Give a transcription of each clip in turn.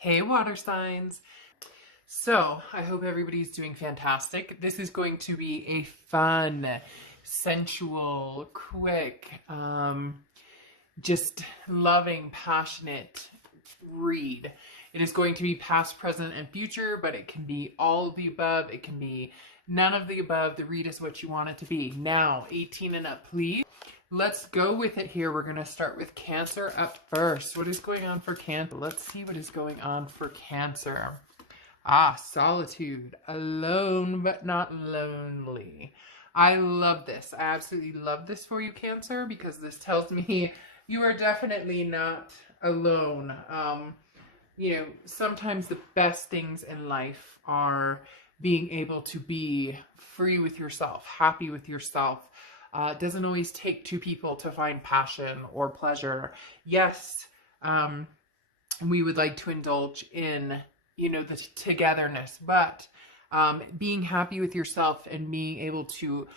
Hey, water signs. So, I hope everybody's doing fantastic. This is going to be a fun, sensual, quick, just loving, passionate read. It is going to be past, present, and future, but it can be all of the above. It can be none of the above. The read is what you want it to be. Now, 18 and up, please. Let's go with it here. We're going to start with Cancer up first. What is going on for Cancer? Let's see what is going on for Cancer. Solitude. Alone, but not lonely. I love this. I absolutely love this for you, Cancer, because this tells me you are definitely not alone. Sometimes the best things in life are being able to be free with yourself, happy with yourself. It doesn't always take two people to find passion or pleasure. Yes, we would like to indulge in, the togetherness, but being happy with yourself and being able to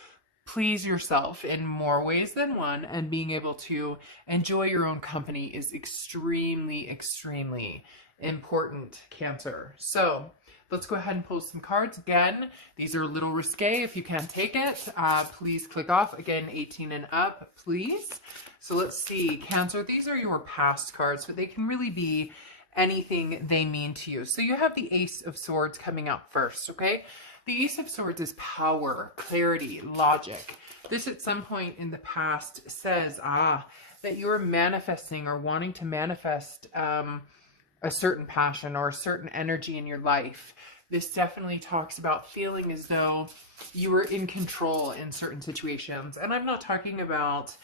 please yourself in more ways than one and being able to enjoy your own company is extremely, extremely important, Cancer. So let's go ahead and pull some cards. Again, these are a little risque. If you can't take it, please click off. Again, 18 and up, please. So let's see, Cancer, these are your past cards, but they can really be anything they mean to you. So you have the Ace of Swords coming up first, okay? The Ace of Swords is power, clarity, logic. This at some point in the past says, that you're manifesting or wanting to manifest a certain passion or a certain energy in your life. This definitely talks about feeling as though you were in control in certain situations. And I'm not talking about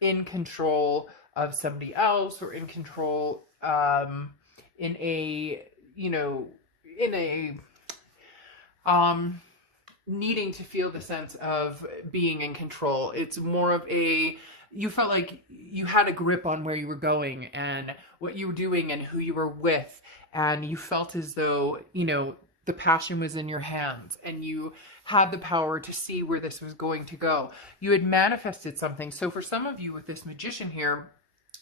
in control of somebody else or in control in a needing to feel the sense of being in control. It's more of you felt like you had a grip on where you were going and what you were doing and who you were with. And you felt as though, the passion was in your hands and you had the power to see where this was going to go. You had manifested something. So for some of you with this Magician here,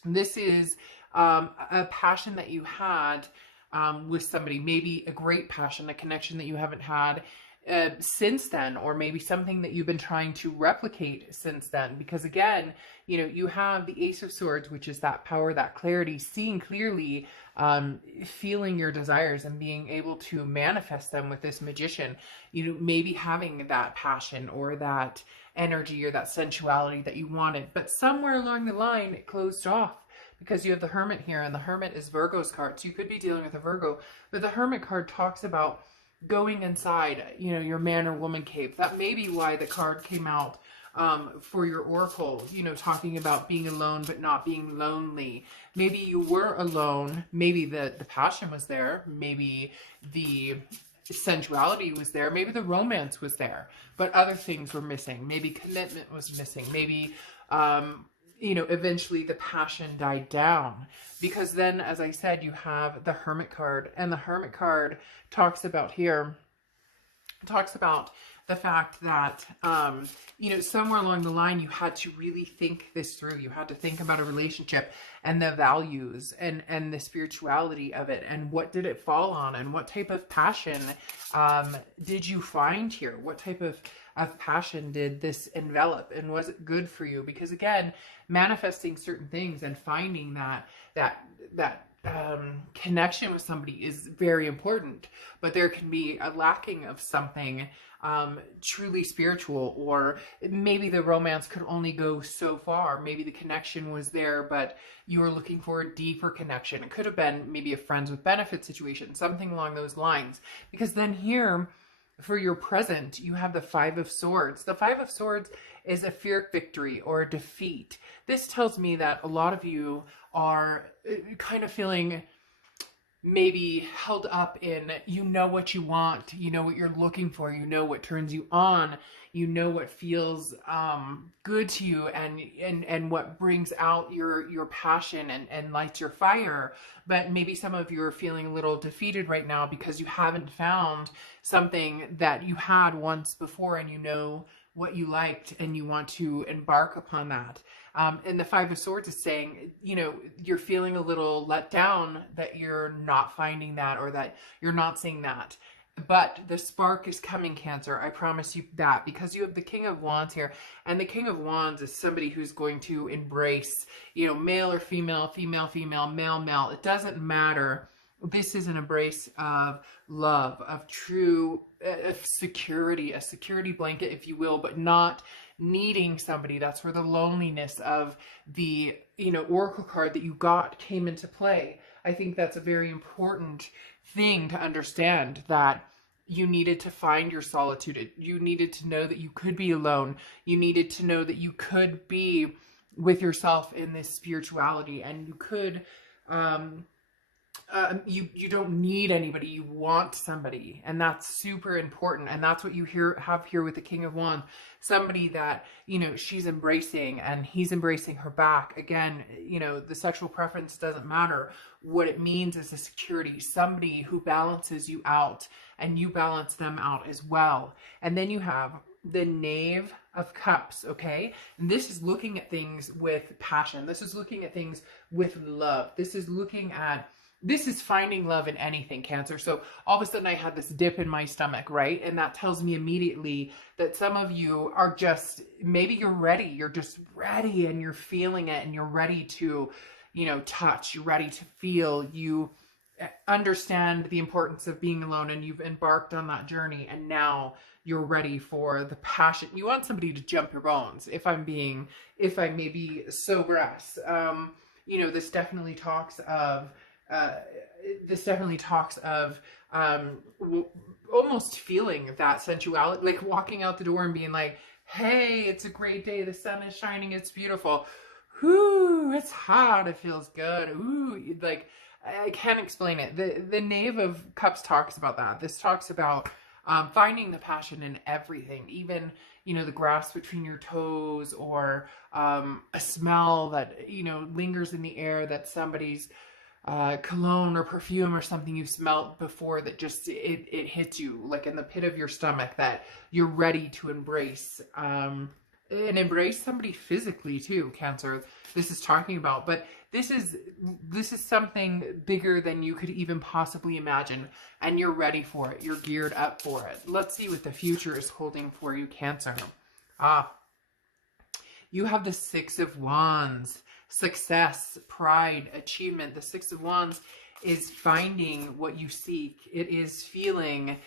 this is a passion that you had with somebody, maybe a great passion, a connection that you haven't had since then, or maybe something that you've been trying to replicate since then. Because again, you have the Ace of Swords, which is that power, that clarity, seeing clearly, feeling your desires and being able to manifest them with this Magician. Maybe having that passion or that energy or that sensuality that you wanted, but somewhere along the line it closed off. Because you have the Hermit here, and the Hermit is Virgo's card. So you could be dealing with a Virgo. But the Hermit card talks about going inside, your man or woman cave. That may be why the card came out for your oracle, talking about being alone but not being lonely. Maybe you were alone. Maybe the passion was there. Maybe the sensuality was there. Maybe the romance was there. But other things were missing. Maybe commitment was missing. Maybe eventually the passion died down, because then, as I said, you have the Hermit card, and the Hermit card talks about the fact that, somewhere along the line, you had to really think this through. You had to think about a relationship and the values and the spirituality of it. And what did it fall on? And what type of passion did you find here? What type of passion did this envelop? And was it good for you? Because again, manifesting certain things and finding that connection with somebody is very important, but there can be a lacking of something truly spiritual, or maybe the romance could only go so far. Maybe the connection was there, but you were looking for a deeper connection. It could have been maybe a friends with benefits situation, something along those lines. Because then here, for your present, you have the Five of Swords. The Five of Swords is a Pyrrhic victory or a defeat. This tells me that a lot of you are kind of feeling maybe held up in, what you want, what you're looking for, what turns you on, what feels good to you, and what brings out your passion and lights your fire. But maybe some of you are feeling a little defeated right now because you haven't found something that you had once before, and what you liked and you want to embark upon that. And the Five of Swords is saying, you know, you're feeling a little let down that you're not finding that, or that you're not seeing that. But the spark is coming, Cancer. I promise you that, because you have the King of Wands here. And the King of Wands is somebody who's going to embrace, you know, male or female, female, female, male, male. It doesn't matter. This is an embrace of love, of true security, a security blanket, if you will, but not needing somebody. That's where the loneliness of the, you know, oracle card that you got came into play. I think that's a very important thing to understand, that you needed to find your solitude. You needed to know that you could be alone. You needed to know that you could be with yourself in this spirituality, and you could, you don't need anybody, you want somebody, and that's super important. And that's what you have here with the King of Wands, somebody that, you know, she's embracing and he's embracing her back. Again, you know, the sexual preference doesn't matter. What it means is a security, somebody who balances you out and you balance them out as well. And then you have the Knave of Cups, okay? And this is looking at things with passion. This is looking at things with love. This is finding love in anything, Cancer. So all of a sudden I had this dip in my stomach, right? And that tells me immediately that some of you are just, maybe you're ready. You're just ready and you're feeling it, and you're ready to, you know, touch. You're ready to feel. You understand the importance of being alone, and you've embarked on that journey, and now you're ready for the passion. You want somebody to jump your bones, if I may be so grass. You know, this definitely talks of almost feeling that sensuality, like walking out the door and being like, hey, it's a great day, the sun is shining, it's beautiful, ooh, it's hot, it feels good, ooh, like, I can't explain it. The Knave of Cups talks about that. This talks about finding the passion in everything, even, you know, the grass between your toes, or a smell that, you know, lingers in the air, that somebody's cologne or perfume or something you've smelled before, that just it hits you like in the pit of your stomach, that you're ready to embrace, and embrace somebody physically too, Cancer. This is talking about, but this is something bigger than you could even possibly imagine, and you're ready for it. You're geared up for it. Let's see what the future is holding for you, Cancer. You have the Six of Wands. Success, pride, achievement. The Six of Wands is finding what you seek. It is feeling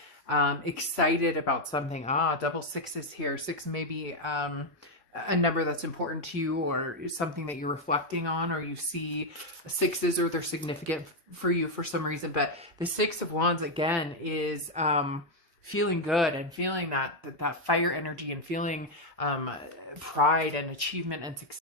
excited about something. Double sixes here. Six may be a number that's important to you, or something that you're reflecting on, or you see sixes, or they're significant for you for some reason. But the Six of Wands, again, is feeling good, and feeling that fire energy, and feeling pride and achievement and success.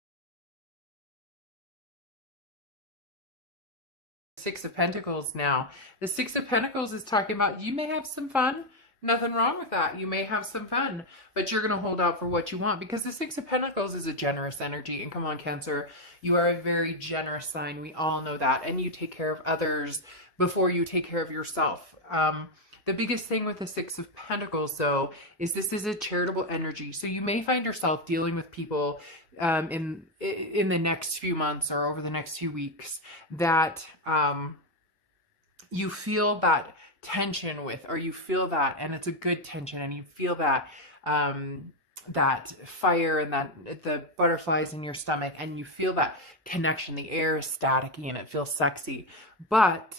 Six of Pentacles now. The Six of Pentacles is talking about you may have some fun. Nothing wrong with that. You may have some fun, but you're going to hold out for what you want, because the Six of Pentacles is a generous energy. And come on, Cancer, you are a very generous sign. We all know that. And you take care of others before you take care of yourself. The biggest thing with the Six of Pentacles, though, is this is a charitable energy. So you may find yourself dealing with people in the next few months, or over the next few weeks, that you feel that tension with, or you feel that, and it's a good tension, and you feel that that fire, and that the butterflies in your stomach, and you feel that connection. The air is staticky and it feels sexy, but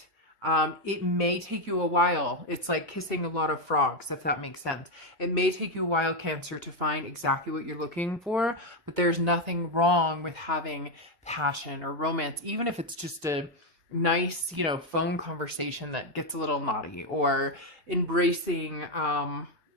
it may take you a while. It's like kissing a lot of frogs, if that makes sense. It may take you a while, Cancer, to find exactly what you're looking for, but there's nothing wrong with having passion or romance, even if it's just a nice, you know, phone conversation that gets a little naughty, or embracing,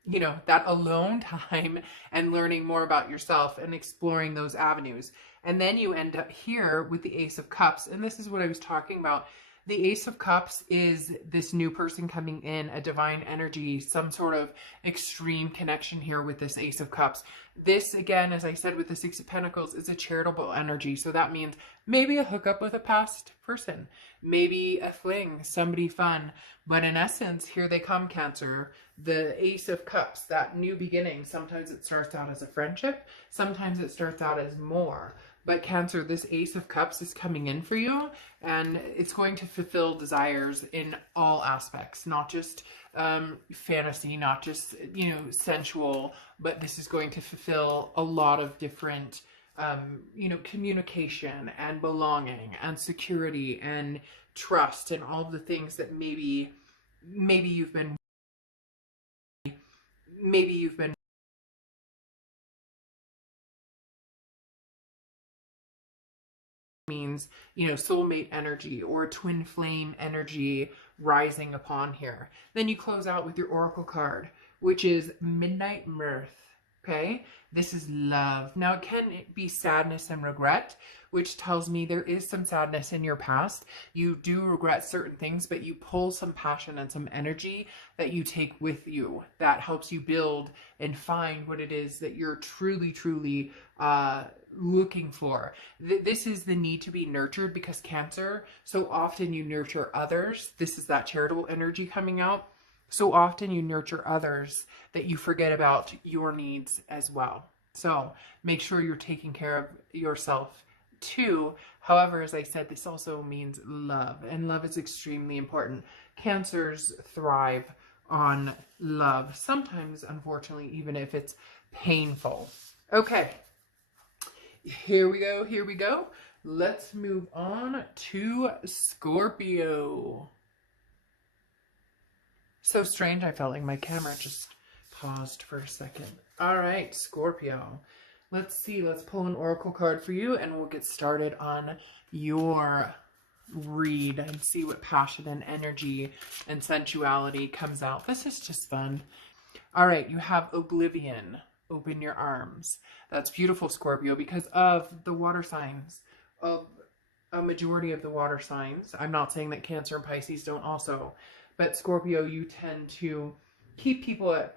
you know, that alone time, and learning more about yourself and exploring those avenues. And then you end up here with the Ace of Cups. And this is what I was talking about. The Ace of Cups is this new person coming in, a divine energy, some sort of extreme connection here with this Ace of Cups. This, again, as I said with the Six of Pentacles, is a charitable energy. So that means maybe a hookup with a past person, maybe a fling, somebody fun. But in essence, here they come, Cancer. The Ace of Cups, that new beginning. Sometimes it starts out as a friendship. Sometimes it starts out as more. But Cancer, this Ace of Cups is coming in for you, and it's going to fulfill desires in all aspects, not just fantasy, not just, sensual, but this is going to fulfill a lot of different, communication and belonging and security and trust and all of the things that maybe you've been means, soulmate energy or twin flame energy rising upon here. Then you close out with your oracle card, which is Midnight Mirth. Okay, this is love. Now, it can be sadness and regret, which tells me there is some sadness in your past. You do regret certain things, but you pull some passion and some energy that you take with you that helps you build and find what it is that you're truly, truly looking for. This is the need to be nurtured, because Cancer, so often you nurture others. This is that charitable energy coming out. So often you nurture others that you forget about your needs as well. So make sure you're taking care of yourself too. However, as I said, this also means love, and love is extremely important. Cancers thrive on love, sometimes, unfortunately, even if it's painful. Okay, here we go. Let's move on to Scorpio. So strange, I felt like my camera just paused for a second. All right, Scorpio. Let's see, let's pull an oracle card for you, and we'll get started on your read and see what passion and energy and sensuality comes out. This is just fun. All right, you have Oblivion. Open your arms. That's beautiful, Scorpio, because of the water signs, of a majority of the water signs. I'm not saying that Cancer and Pisces don't also, but Scorpio, you tend to keep people at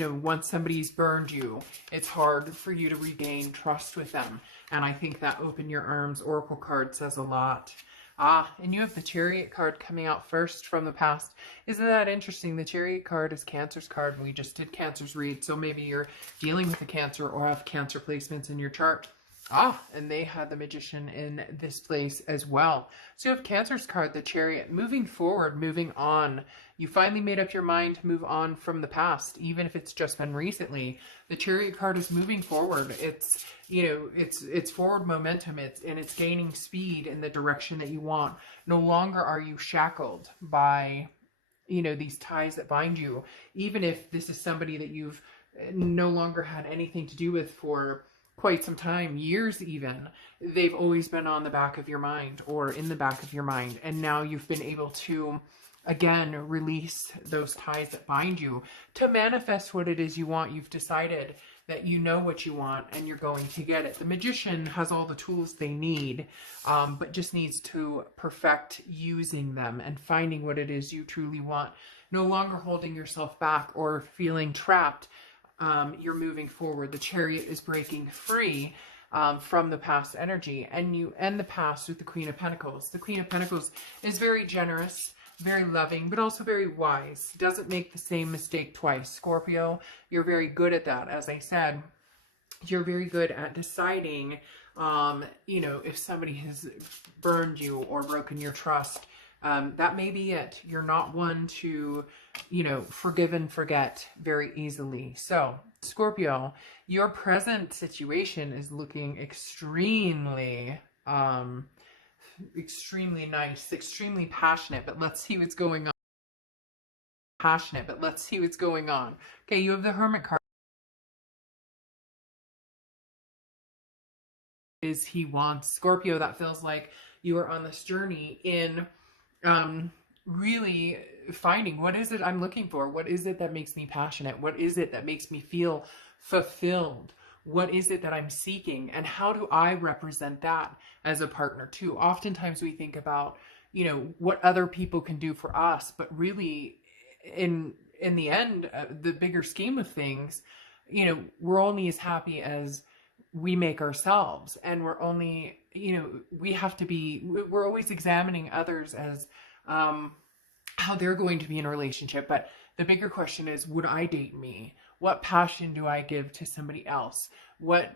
once somebody's burned you, it's hard for you to regain trust with them. And I think that Open Your Arms oracle card says a lot. And you have the Chariot card coming out first from the past. Isn't that interesting? The Chariot card is Cancer's card, and we just did Cancer's read. So maybe you're dealing with a Cancer or have Cancer placements in your chart. And they had the Magician in this place as well. So you have Cancer's card, the Chariot. Moving forward, moving on. You finally made up your mind to move on from the past, even if it's just been recently. The Chariot card is moving forward. It's, it's forward momentum. It's gaining speed in the direction that you want. No longer are you shackled by, these ties that bind you. Even if this is somebody that you've no longer had anything to do with for quite some time, years even, they've always been on the back of your mind or in the back of your mind. And now you've been able to, again, release those ties that bind you to manifest what it is you want. You've decided that you know what you want and you're going to get it. The Magician has all the tools they need, but just needs to perfect using them and finding what it is you truly want. No longer holding yourself back or feeling trapped. You're moving forward. The Chariot is breaking free from the past energy, and you end the past with the Queen of Pentacles. The Queen of Pentacles is very generous, very loving, but also very wise. Doesn't make the same mistake twice. Scorpio, you're very good at that. As I said, you're very good at deciding, if somebody has burned you or broken your trust. That may be it. You're not one to, forgive and forget very easily. So, Scorpio, your present situation is looking extremely nice, extremely passionate, but let's see what's going on. Okay, you have the Hermit card. He wants Scorpio. That feels like you are on this journey in really finding, what is it I'm looking for? What is it that makes me passionate? What is it that makes me feel fulfilled? What is it that I'm seeking? And how do I represent that as a partner too? Oftentimes we think about, what other people can do for us, but really in the end, the bigger scheme of things, we're only as happy as we make ourselves. And we're only, we're always examining others as how they're going to be in a relationship. But the bigger question is, would I date me? What passion do I give to somebody else? What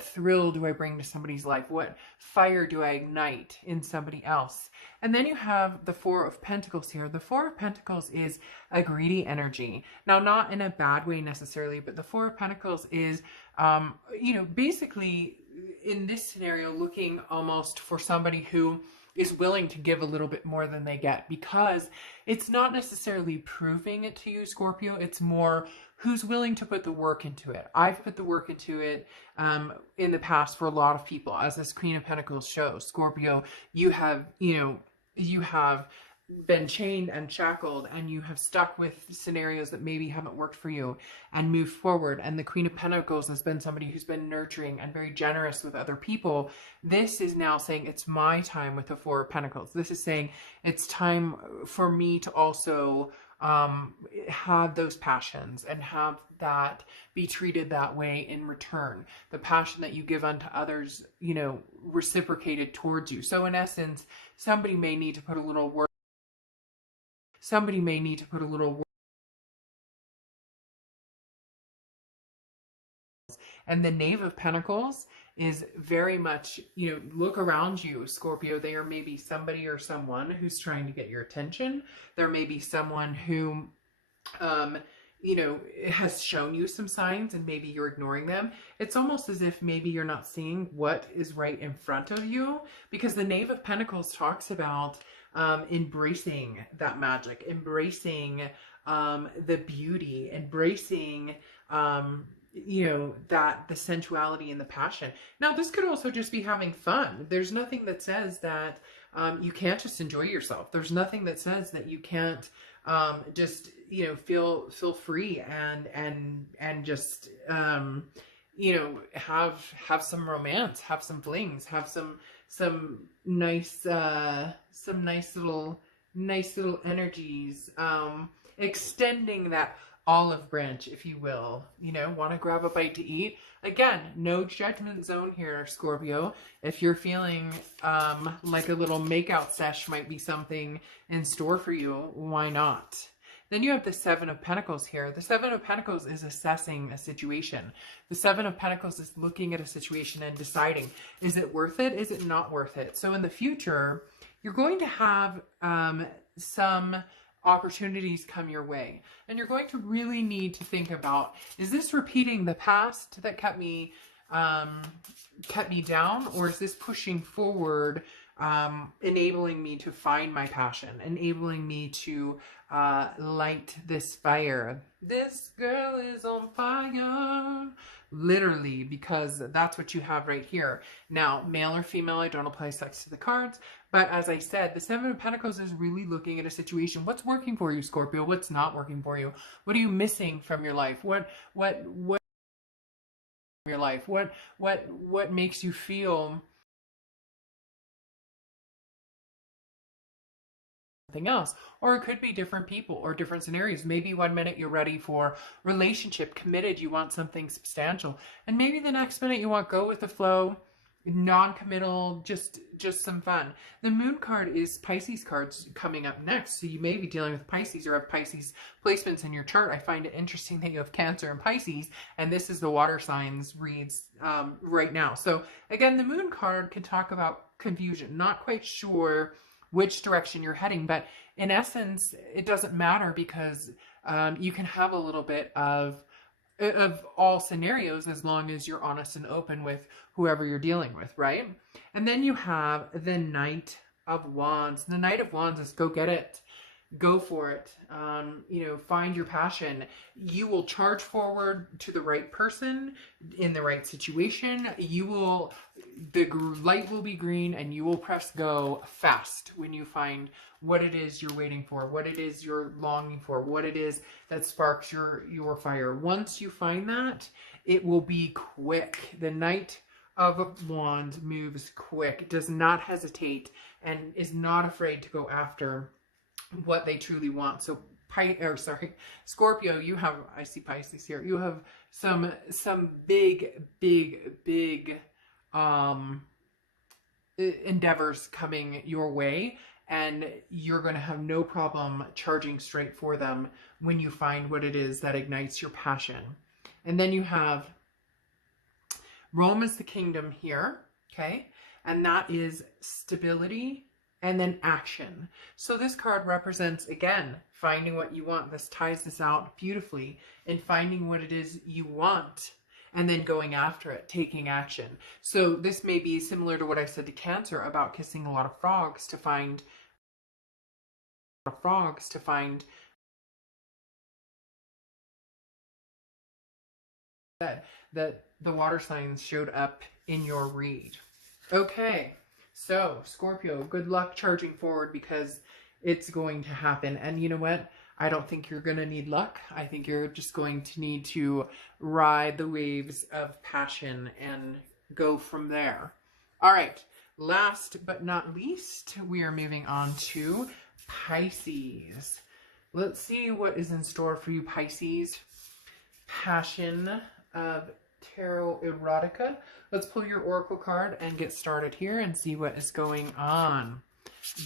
thrill do I bring to somebody's life? What fire do I ignite in somebody else? And then you have the Four of Pentacles here. The Four of Pentacles is a greedy energy. Now, not in a bad way necessarily, but the Four of Pentacles is, basically in this scenario, looking almost for somebody who is willing to give a little bit more than they get, because it's not necessarily proving it to you, Scorpio. It's more who's willing to put the work into it. I've put the work into it in the past for a lot of people. As this Queen of Pentacles shows, Scorpio, you have been chained and shackled, and you have stuck with scenarios that maybe haven't worked for you and moved forward. And the Queen of Pentacles has been somebody who's been nurturing and very generous with other people. This is now saying it's my time with the Four of Pentacles. This is saying it's time for me to also have those passions and have that be treated that way in return. The passion that you give unto others, reciprocated towards you. So in essence, somebody may need to put a little work. Somebody may need to put a little work. And the Knave of Pentacles is very much, look around you, Scorpio. There may be somebody or someone who's trying to get your attention. There may be someone who, has shown you some signs and maybe you're ignoring them. It's almost as if maybe you're not seeing what is right in front of you, because the Knave of Pentacles talks about embracing that magic, embracing the beauty, embracing that the sensuality and the passion. Now, this could also just be having fun. There's nothing that says that you can't just enjoy yourself. There's nothing that says that you can't just feel free and just have some romance, have some flings, have some nice little energies, extending that olive branch, if you will. Want to grab a bite to eat. Again, no judgment zone here, Scorpio. If you're feeling like a little makeout sesh might be something in store for you, why not? Then you have the Seven of Pentacles here. The Seven of Pentacles is assessing a situation. The Seven of Pentacles is looking at a situation and deciding, is it worth it? Is it not worth it? So in the future, you're going to have some opportunities come your way. And you're going to really need to think about, is this repeating the past that kept me down? Or is this pushing forward, enabling me to find my passion, enabling me to light this fire? This girl is on fire. Literally, because that's what you have right here. Now, male or female, I don't apply sex to the cards. But as I said, the Seven of Pentacles is really looking at a situation. What's working for you, Scorpio? What's not working for you? What are you missing from your life? What your life? What makes you feel something else? Or it could be different people or different scenarios. Maybe 1 minute you're ready for relationship, committed, you want something substantial, and maybe the next minute you want go with the flow, non-committal, just some fun. The Moon card is Pisces cards coming up next, so you may be dealing with Pisces or have Pisces placements in your chart. I find it interesting that you have Cancer and Pisces, and this is the water signs reads right now. So again, the Moon card can talk about confusion, not quite sure which direction you're heading, but in essence, it doesn't matter, because you can have a little bit of all scenarios as long as you're honest and open with whoever you're dealing with, right? And then you have the Knight of Wands. The Knight of Wands is go get it. Go for it. You know, find your passion. You will charge forward to the right person in the right situation. The light will be green and you will press go fast when you find what it is you're waiting for, what it is you're longing for, what it is that sparks your fire. Once you find that, it will be quick. The Knight of Wands moves quick, does not hesitate, and is not afraid to go after what they truly want. So Scorpio, you have, I see Pisces here, you have some big endeavors coming your way, and you're going to have no problem charging straight for them when you find what it is that ignites your passion. And then you have Rome is the kingdom here, okay? And that is stability and then action. So this card represents, again, finding what you want. This ties this out beautifully in finding what it is you want and then going after it, taking action. So this may be similar to what I said to Cancer about kissing a lot of frogs to find that the water signs showed up in your read. Okay, so Scorpio, good luck charging forward because it's going to happen. And you know what? I don't think you're going to need luck. I think you're just going to need to ride the waves of passion and go from there. All right, last but not least, we are moving on to Pisces. Let's see what is in store for you, Pisces. Passion of Tarot Erotica. Let's pull your oracle card and get started here and see what is going on.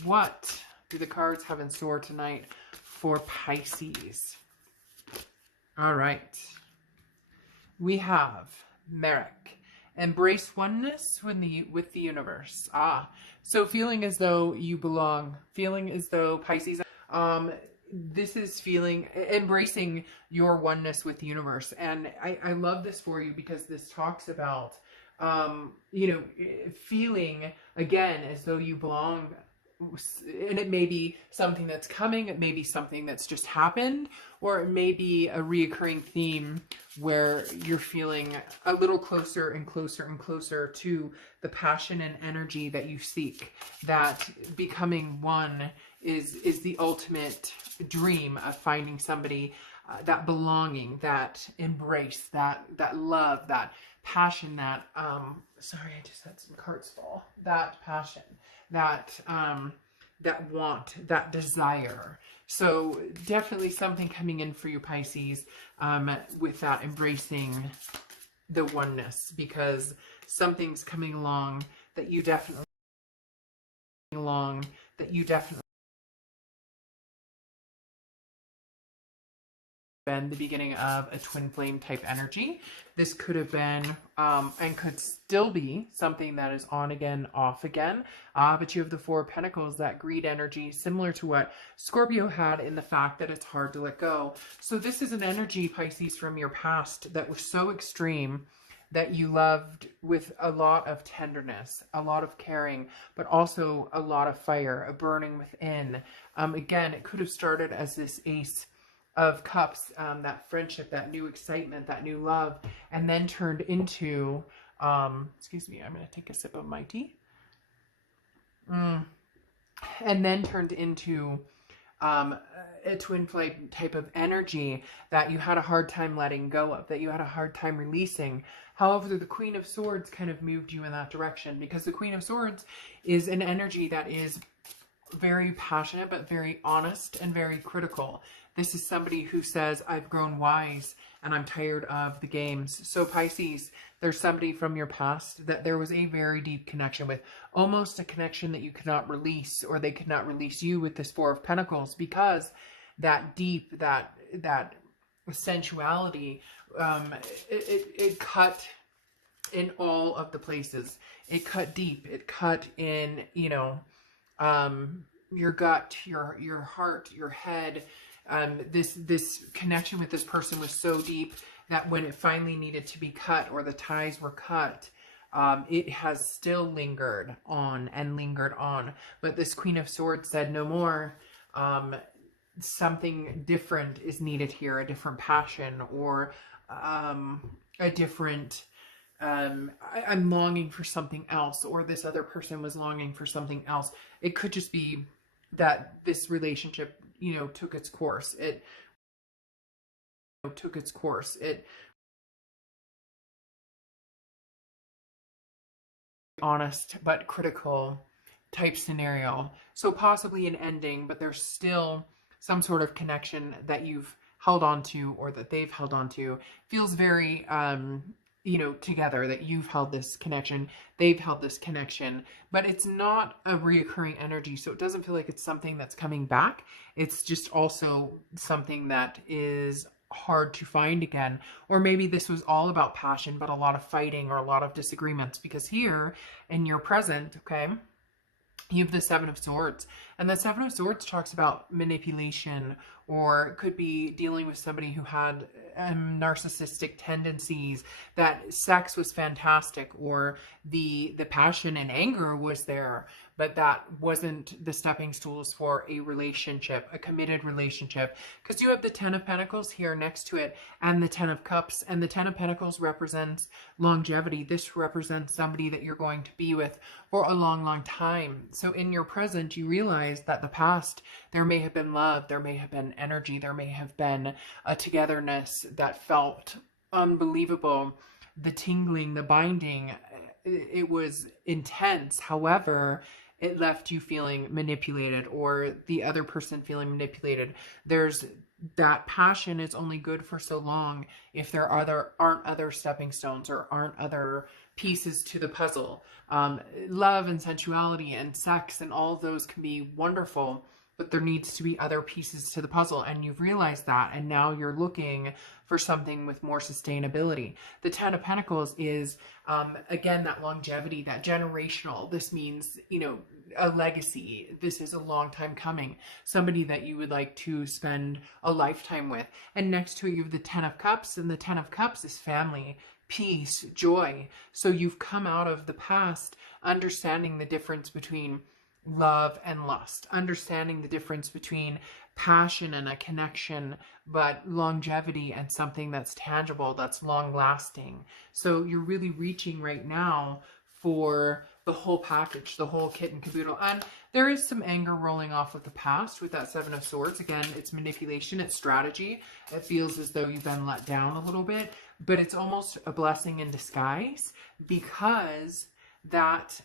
What do the cards have in store tonight for Pisces? All right. We have Merrick. Embrace oneness with the universe. So feeling as though you belong. Feeling as though Pisces... this is embracing your oneness with the universe. And I love this for you because this talks about, you know, feeling again as though you belong. And it may be something that's coming, it may be something that's just happened, or it may be a reoccurring theme where you're feeling a little closer and closer and closer to the passion and energy that you seek. That becoming one is the ultimate dream of finding somebody, that belonging, that embrace, that love, that passion, that sorry, I just had some cards fall. That passion, that want, that desire. So definitely something coming in for you, Pisces, with that embracing the oneness, because something's coming along that you definitely been the beginning of a twin flame type energy. This could have been and could still be something that is on again, off again. But you have the Four of Pentacles, that greed energy, similar to what Scorpio had in the fact that it's hard to let go. So this is an energy, Pisces, from your past that was so extreme that you loved with a lot of tenderness, a lot of caring, but also a lot of fire, a burning within. Again, it could have started as this Ace of Cups, that friendship, that new excitement, that new love, and then turned into, excuse me, I'm going to take a sip of my tea. And then turned into a twin flame type of energy that you had a hard time letting go of, that you had a hard time releasing. However, the Queen of Swords kind of moved you in that direction, because the Queen of Swords is an energy that is very passionate, but very honest and very critical. This is somebody who says, I've grown wise and I'm tired of the games. So Pisces, there's somebody from your past that there was a very deep connection with, almost a connection that you could not release, or they could not release you with this Four of Pentacles, because that deep, that sensuality, it cut in all of the places. It cut deep. It cut in, you know, your gut, your heart, your head. This connection with this person was so deep that when it finally needed to be cut, or the ties were cut, it has still lingered on and lingered on. But this Queen of Swords said, no more. something different is needed here, a different passion, or a different, I'm longing for something else, or this other person was longing for something else. It could just be that this relationship, took its course. It took its course. It honest but critical type scenario. So possibly an ending, but there's still some sort of connection that you've held on to, or that they've held on to. Feels very together, that you've held this connection, they've held this connection, but it's not a reoccurring energy. So it doesn't feel like it's something that's coming back. It's just also something that is hard to find again. Or maybe this was all about passion, but a lot of fighting or a lot of disagreements, because here in your present, okay, you have the Seven of Swords, and the Seven of Swords talks about manipulation, or it could be dealing with somebody who had narcissistic tendencies, that sex was fantastic, or the passion and anger was there, but that wasn't the stepping stools for a relationship, a committed relationship. Because you have the Ten of Pentacles here next to it, and the Ten of Cups, and the Ten of Pentacles represents longevity. This represents somebody that you're going to be with for a long, long time. So in your present, you realize that the past, there may have been love, there may have been energy, there may have been a togetherness that felt unbelievable. The tingling, the binding, it was intense. However, it left you feeling manipulated, or the other person feeling manipulated. There's that passion is only good for so long if there aren't other stepping stones, or aren't other pieces to the puzzle. Love and sensuality and sex and all of those can be wonderful, but there needs to be other pieces to the puzzle, and you've realized that, and now you're looking for something with more sustainability. The Ten of Pentacles is, again, that longevity, that generational. This means, a legacy. This is a long time coming. Somebody that you would like to spend a lifetime with. And next to it, you have the Ten of Cups, and the Ten of Cups is family, peace, joy. So you've come out of the past understanding the difference between love and lust, understanding the difference between passion and a connection, but longevity and something that's tangible, that's long lasting. So you're really reaching right now for the whole package, the whole kit and caboodle. And there is some anger rolling off of the past with that Seven of Swords. Again, it's manipulation, it's strategy. It feels as though you've been let down a little bit, but it's almost a blessing in disguise, because that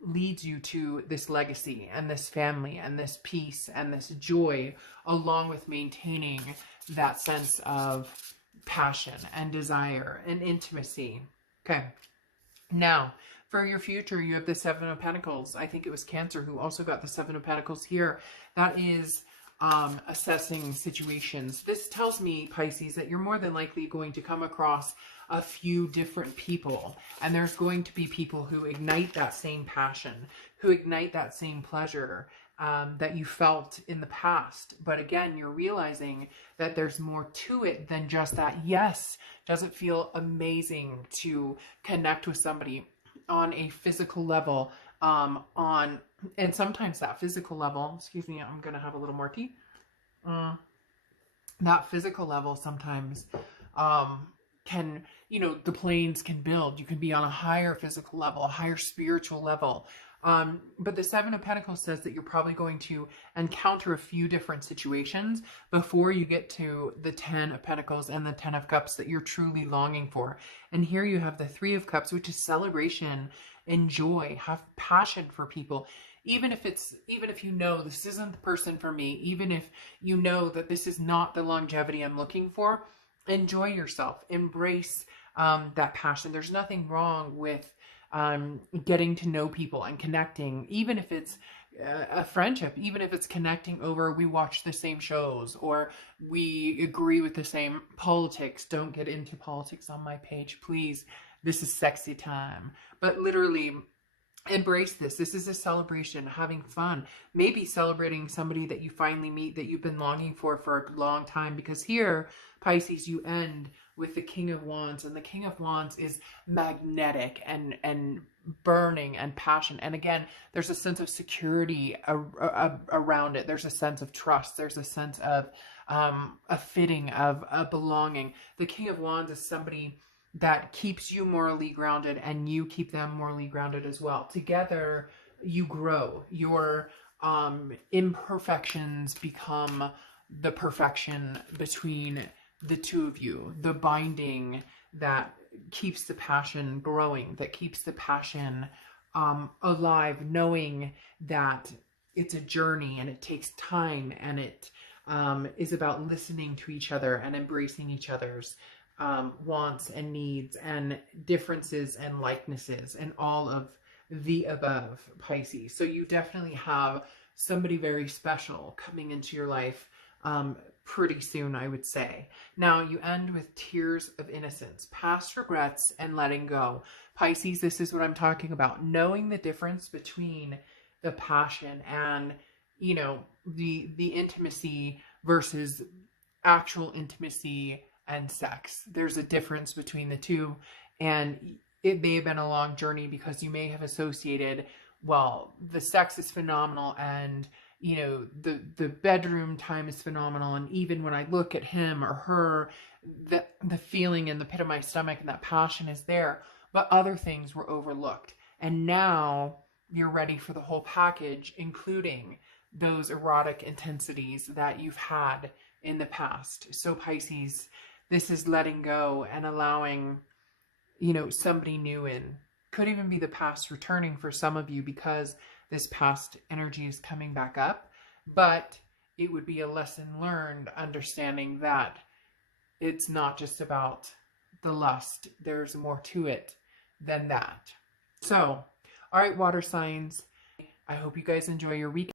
leads you to this legacy and this family and this peace and this joy, along with maintaining that sense of passion and desire and intimacy. Okay. Now, for your future, you have the Seven of Pentacles. I think it was Cancer who also got the Seven of Pentacles here. That is assessing situations. This tells me, Pisces, that you're more than likely going to come across a few different people, and there's going to be people who ignite that same passion, who ignite that same pleasure that you felt in the past. But again, you're realizing that there's more to it than just that. Yes, does it feel amazing to connect with somebody on a physical level, and sometimes that physical level, excuse me, I'm gonna have a little more tea. That physical level sometimes can, the planes can build. You can be on a higher physical level, a higher spiritual level. But the Seven of Pentacles says that you're probably going to encounter a few different situations before you get to the Ten of Pentacles and the Ten of Cups that you're truly longing for. And here you have the Three of Cups, which is celebration and joy. Have passion for people. Even if this isn't the person for me, even if you know that this is not the longevity I'm looking for, enjoy yourself. Embrace that passion. There's nothing wrong with getting to know people and connecting, even if it's a friendship, even if it's connecting over, we watch the same shows, or we agree with the same politics. Don't get into politics on my page, please. This is sexy time. But literally, Embrace this. This is a celebration, having fun, maybe celebrating somebody that you finally meet that you've been longing for a long time. Because here, Pisces, you end with the King of Wands, and the King of Wands is magnetic and burning and passion. And again, there's a sense of security around it. There's a sense of trust. There's a sense of a fitting, of a belonging. The King of Wands is somebody that keeps you morally grounded, and you keep them morally grounded as well. Together, you grow. Your imperfections become the perfection between the two of you. The binding that keeps the passion growing, that keeps the passion alive, knowing that it's a journey and it takes time, and it is about listening to each other and embracing each other's wants and needs and differences and likenesses and all of the above, Pisces. So you definitely have somebody very special coming into your life pretty soon, I would say. Now you end with tears of innocence, past regrets, and letting go. Pisces, this is what I'm talking about. Knowing the difference between the passion and, you know, the intimacy versus actual intimacy and sex. There's a difference between the two, and it may have been a long journey because you may have associated, well, the sex is phenomenal, and you know, the bedroom time is phenomenal, and even when I look at him or her, the feeling in the pit of my stomach and that passion is there, but other things were overlooked. And now you're ready for the whole package, including those erotic intensities that you've had in the past. So Pisces, this is letting go and allowing, you know, somebody new in. Could even be the past returning for some of you, because this past energy is coming back up. But it would be a lesson learned, understanding that it's not just about the lust. There's more to it than that. So, all right, water signs, I hope you guys enjoy your week.